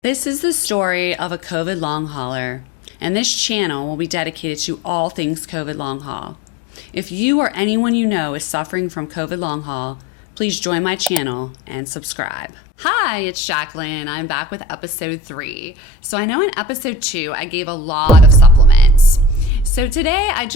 This is the story of a COVID long hauler, and this channel will be dedicated to all things COVID long haul. If you or anyone you know is suffering from COVID long haul, please join my channel and subscribe. Hi, it's Jacqueline. I'm back with episode 3. So I know in episode 2 I gave a lot of supplements. So today I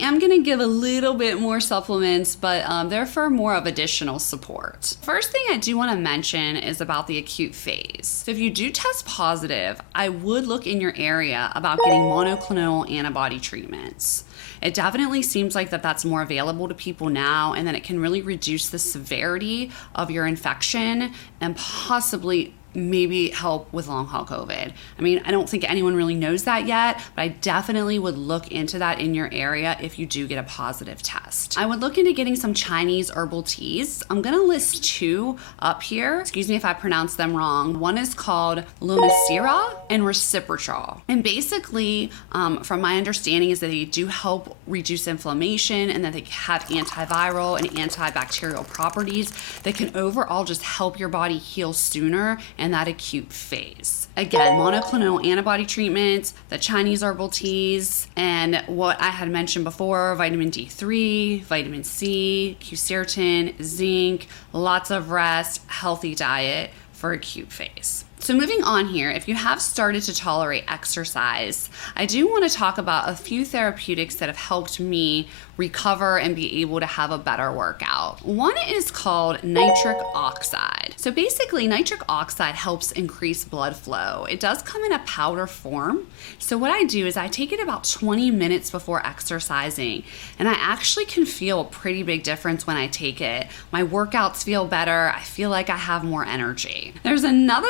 am going to give a little bit more supplements, but they're for more of additional support. First thing I do want to mention is about the acute phase. So if you do test positive, I would look in your area about getting monoclonal antibody treatments. It definitely seems like that's more available to people now, and that it can really reduce the severity of your infection and possibly maybe help with long haul COVID. I mean, I don't think anyone really knows that yet, but I definitely would look into that in your area if you do get a positive test. I would look into getting some Chinese herbal teas. I'm gonna list 2 up here. Excuse me if I pronounce them wrong. One is called Lonicera and Reciprotrol. And basically, from my understanding, is that they do help reduce inflammation and that they have antiviral and antibacterial properties that can overall just help your body heal sooner in that acute phase. Again, monoclonal antibody treatments, the Chinese herbal teas, and what I had mentioned before, vitamin D3, vitamin C, quercetin, zinc, lots of rest, healthy diet for acute phase. So moving on here, if you have started to tolerate exercise, I do want to talk about a few therapeutics that have helped me recover and be able to have a better workout. One is called nitric oxide. So basically, nitric oxide helps increase blood flow. It does come in a powder form. So what I do is I take it about 20 minutes before exercising, and I actually can feel a pretty big difference when I take it. My workouts feel better. I feel like I have more energy. There's another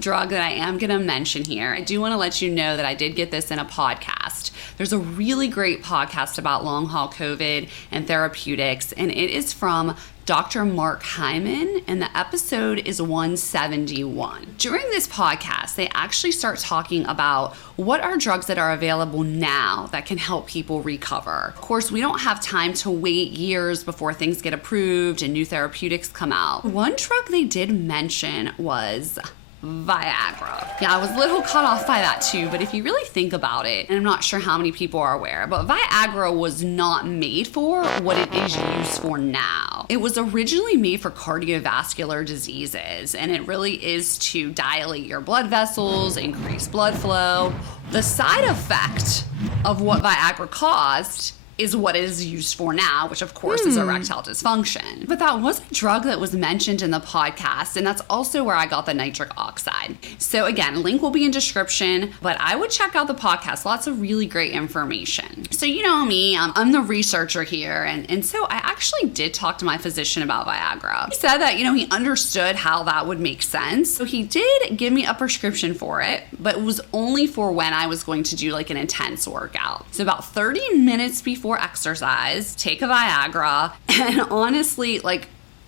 drug that I am going to mention here. I do want to let you know that I did get this in a podcast. There's a really great podcast about long haul COVID and therapeutics, and it is from Dr. Mark Hyman, and the episode is 171. During this podcast, they actually start talking about what are drugs that are available now that can help people recover. Of course, we don't have time to wait years before things get approved and new therapeutics come out. One drug they did mention was Viagra. Yeah, I was a little cut off by that too, but if you really think about it, and I'm not sure how many people are aware, but Viagra was not made for what it is used for now. It was originally made for cardiovascular diseases, and it really is to dilate your blood vessels, increase blood flow. The side effect of what Viagra caused is what it is used for now, which of course is erectile dysfunction. But that was a drug that was mentioned in the podcast, and that's also where I got the nitric oxide. So again, link will be in description, but I would check out the podcast. Lots of really great information. So you know me, I'm the researcher here, and so I actually did talk to my physician about Viagra. He said that, he understood how that would make sense. So he did give me a prescription for it, but it was only for when I was going to do like an intense workout. So about 30 minutes before exercise, take a Viagra, and honestly,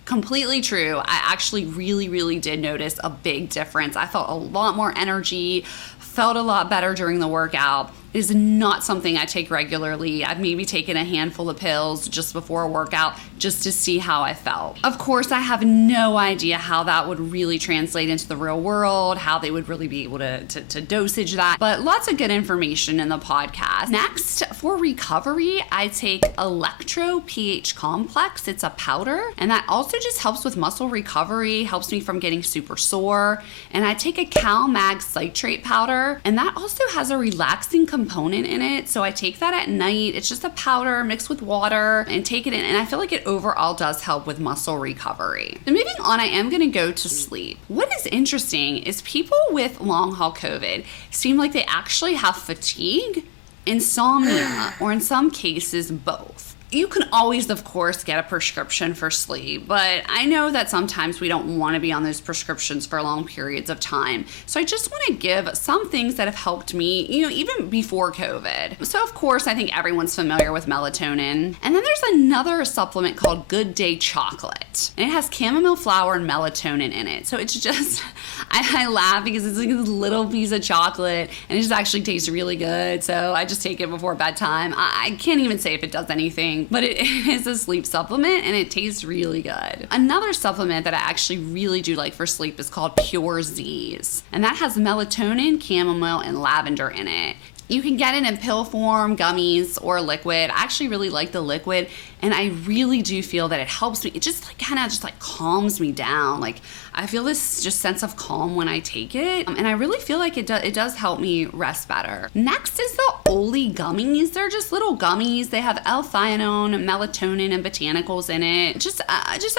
completely true, I actually really did notice a big difference. I felt a lot more energy, felt a lot better during the workout. It is not something I take regularly. I've maybe taken a handful of pills just before a workout just to see how I felt. Of course, I have no idea how that would really translate into the real world, how they would really be able to dosage that, but lots of good information in the podcast. Next, for recovery, I take Electro pH Complex. It's a powder, and that also just helps with muscle recovery, helps me from getting super sore. And I take a CalMag citrate powder, and that also has a relaxing component in it. So I take that at night. It's just a powder mixed with water, and take it in, and I feel like it overall does help with muscle recovery. So moving on, I am going to go to sleep. What is interesting is people with long haul COVID seem like they actually have fatigue, insomnia, or in some cases both. You can always, of course, get a prescription for sleep, but I know that sometimes we don't want to be on those prescriptions for long periods of time. So I just want to give some things that have helped me, even before COVID. So of course, I think everyone's familiar with melatonin. And then there's another supplement called Good Day Chocolate. And it has chamomile flower and melatonin in it. So it's just, I laugh because it's like this little piece of chocolate, and it just actually tastes really good. So I just take it before bedtime. I can't even say if it does anything thing, but it is a sleep supplement and it tastes really good. Another supplement that I actually really do like for sleep is called Pure Z's, and that has melatonin, chamomile, and lavender in it. You can get it in pill form, gummies, or liquid. I actually really like the liquid, and I really do feel that it helps me. It just like kind of just like calms me down. Like I feel this just sense of calm when I take it, and I really feel like it does help me rest better. Next is the Oli gummies. They're just little gummies. They have L-theanine, melatonin, and botanicals in it. Just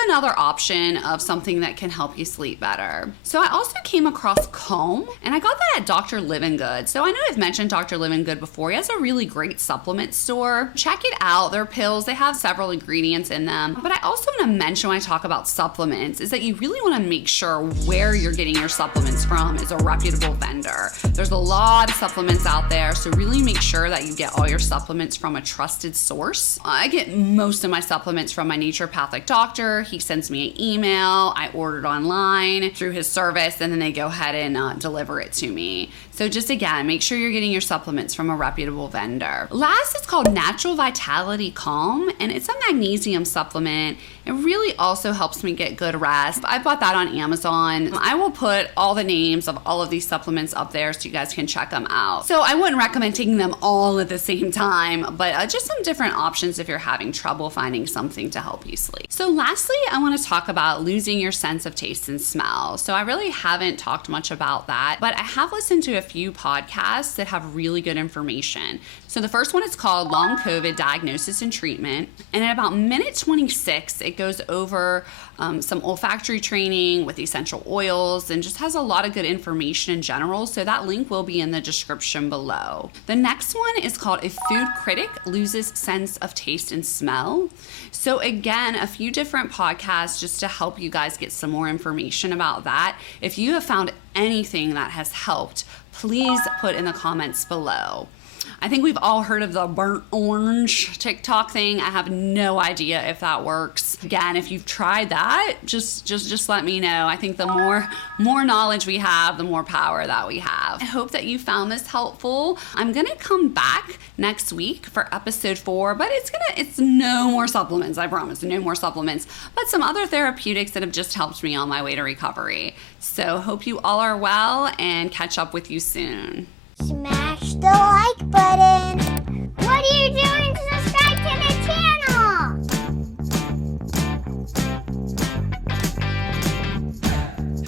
another option of something that can help you sleep better. So I also came across Calm, and I got that at Dr. Living Good. So I know I've mentioned Dr. Living Good before. He has a really great supplement store. Check it out. Their pills, they have several ingredients in them. But I also want to mention when I talk about supplements is that you really want to make sure where you're getting your supplements from is a reputable vendor. There's a lot of supplements out there, so really make sure that you get all your supplements from a trusted source. I get most of my supplements from my naturopathic doctor. He sends me an email. I order it online through his service, and then they go ahead and deliver it to me. So just again, make sure you're getting your supplements from a reputable vendor. Last is called Natural Vitality Calm, and it's a magnesium supplement. It really also helps me get good rest. I bought that on Amazon. I will put all the names of all of these supplements up there so you guys can check them out. So I wouldn't recommend taking them all at the same time, but just some different options if you're having trouble finding something to help you sleep. So lastly, I want to talk about losing your sense of taste and smell. So I really haven't talked much about that, but I have listened to a few podcasts that have really good information. So the first one is called Long COVID Diagnosis and Treatment, and at about minute 26, it goes over some olfactory training with essential oils and just has a lot of good information in general. So that link will be in the description below. The next one is called A Food Critic Loses Sense of Taste and Smell. So again, a few different podcasts just to help you guys get some more information about that. If you have found anything that has helped, please put in the comments below. I think we've all heard of the burnt orange TikTok thing. I have no idea if that works. Again, if you've tried that, just let me know. I think the more knowledge we have, the more power that we have. I hope that you found this helpful. I'm gonna come back next week for episode 4, but it's no more supplements, I promise, no more supplements, but some other therapeutics that have just helped me on my way to recovery. So hope you all are well and catch up with you soon.